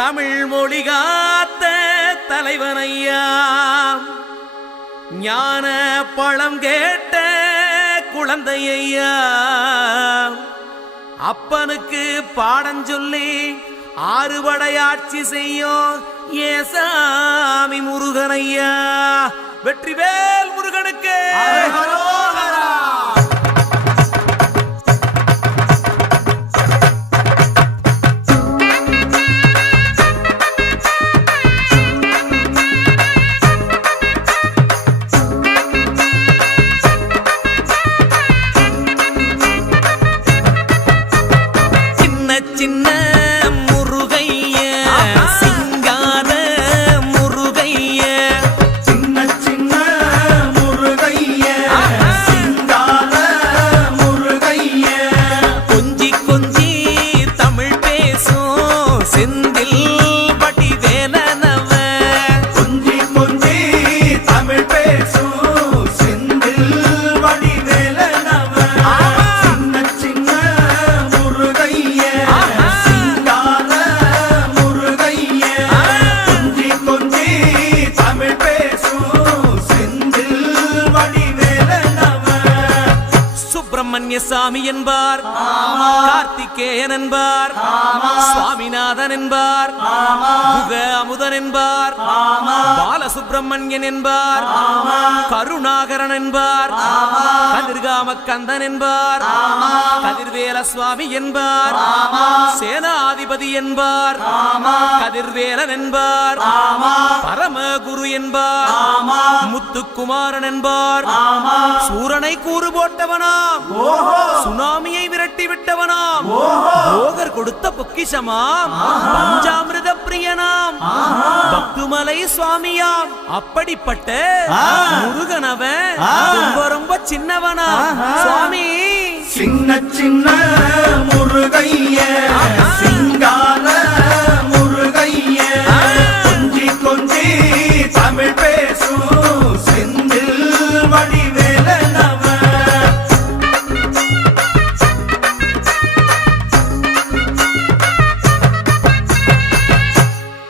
தமிழ் மொழி காத்த தலைவனையா, ஞான பழம் கேட்ட குழந்தையா, அப்பனுக்கு பாடம் சொல்லி ஆறுபடையாட்சி செய்யும் ஏசாமி முருகனையா. வெற்றிவேல் முருகனுக்கு. சின்ன முருகைய சிங்கார முருகைய, சின்ன சின்ன முருகைய சிங்கார முருகைய, கொஞ்சி கொஞ்சி தமிழ் பேசும் செந்தில் வடிவேலனவ, கொஞ்சி கொஞ்சி தமிழ் பேசும் செந்தில் வடிவேலனவ, சின்ன சின்ன முருகைய சிங்கார முருகைய, கொஞ்சி கொஞ்சி தமிழ் பேசும் செந்தில் வடிவேலனவ. சுப்பிரமணிய சாமி என்பார், கார்த்திகேயன் என்பார், சுவாமிநாதன் என்பார், குக அமுதன் என்பார், பாலசுப்பிரமணியன் என்பார், கருணாகரன் என்பார், கதிர்காம கந்தன் என்பார், கதிர்வேல சுவாமி என்பார், சேனாதிபதி என்பார், கதிர்வேலன் என்பார், பரமகுரு என்பார், முத்துக்குமாரன் என்பார், சூரனை கூறு போட்டவனாம், சுனாமியை விரட்டி விட்டவனாம், போகர் கொடுத்த பொக்கிஷமாம், பஞ்சாமிர்த பிரியனாம், பக்துமலை சுவாமியாம். அப்படிப்பட்ட முருகனவன் ரொம்ப ரொம்ப சின்னவனா சுவாமி. சின்ன சின்ன முருகைய சிங்கார முருகைய, கொஞ்சி கொஞ்சி தமிழ் பேசும் செந்தில் வடிவேலனவ.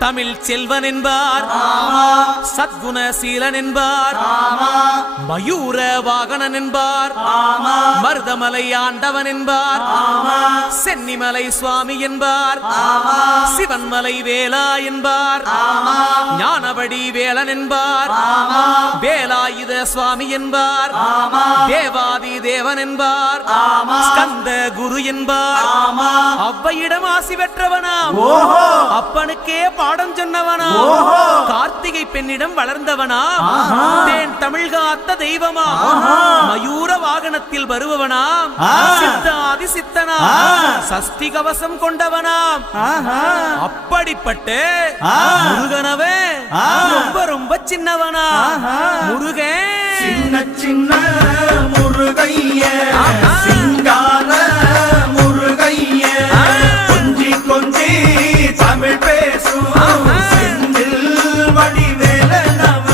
தமிழ் செல்வன் என்பார், சத்குணசீலன் என்பார், மயூர வாகனன் என்பார், மருதமலை ஆண்டவன் என்பார், சென்னிமலை சுவாமி என்பார், சிவன்மலை வேலா என்பார், ஞானவடி வேலன் என்பார், வேலாயுத சுவாமி என்பார், தேவாதி தேவன் என்பார், ஸ்கந்த குரு என்பார், அவ்வையிடம் ஆசி பெற்றவனாம், அப்பனுக்கே பாடம் சொன்னவனா, கார்த்திகை பெண்ணிடம் வளர்ந்தவனா, தேன் தமிழ் காத்த தெய்வமா, மயூர வாகனத்தில் வருபவனாம், சித்தாதி சித்தனா, சஷ்டி கவசம் கொண்டவனாம். அப்படிப்பட்ட முருகனவே ரொம்ப ரொம்ப சின்னவனா முருகன். சின்ன சின்ன முருகைய சிங்கார முருகைய, கொஞ்சி கொஞ்சி தமிழ் பேசும் செந்தில் வடிவேலனவ.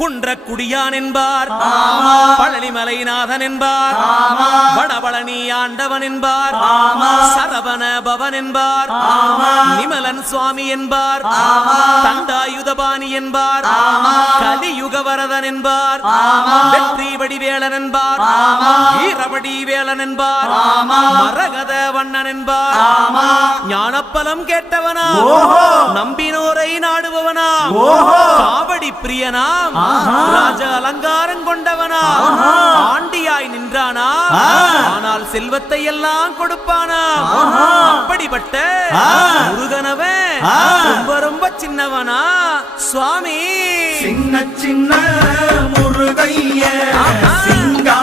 குன்றக்குடியான் என்பார், பழனிமலைநாதன் என்பார், வடபழனி ஆண்டவன் என்பார், சரவண பவன் என்பார், நிமலன் சுவாமி என்பார், தண்டாயுதபாணி என்பார், கலியுகவரதன் என்பார், வெற்றி வடிவேலன் என்பார், வீரவடி வேலன் என்பார், மரகத வண்ணன் என்பார், ஞானப்பலம் கேட்டவனா, நம்பினோரை நாடுபவனா, காவடி பிரியனாம், ராஜ அலங்காரம் கொண்டவனா, ஆண்டியாய் நின்றானா, ஆனால் செல்வத்தை எல்லாம் கொடுப்பானா. அப்படிப்பட்ட முருகனவன் ரொம்ப ரொம்ப சின்னவனா சுவாமி. சின்ன சின்ன முருகைய சிங்கா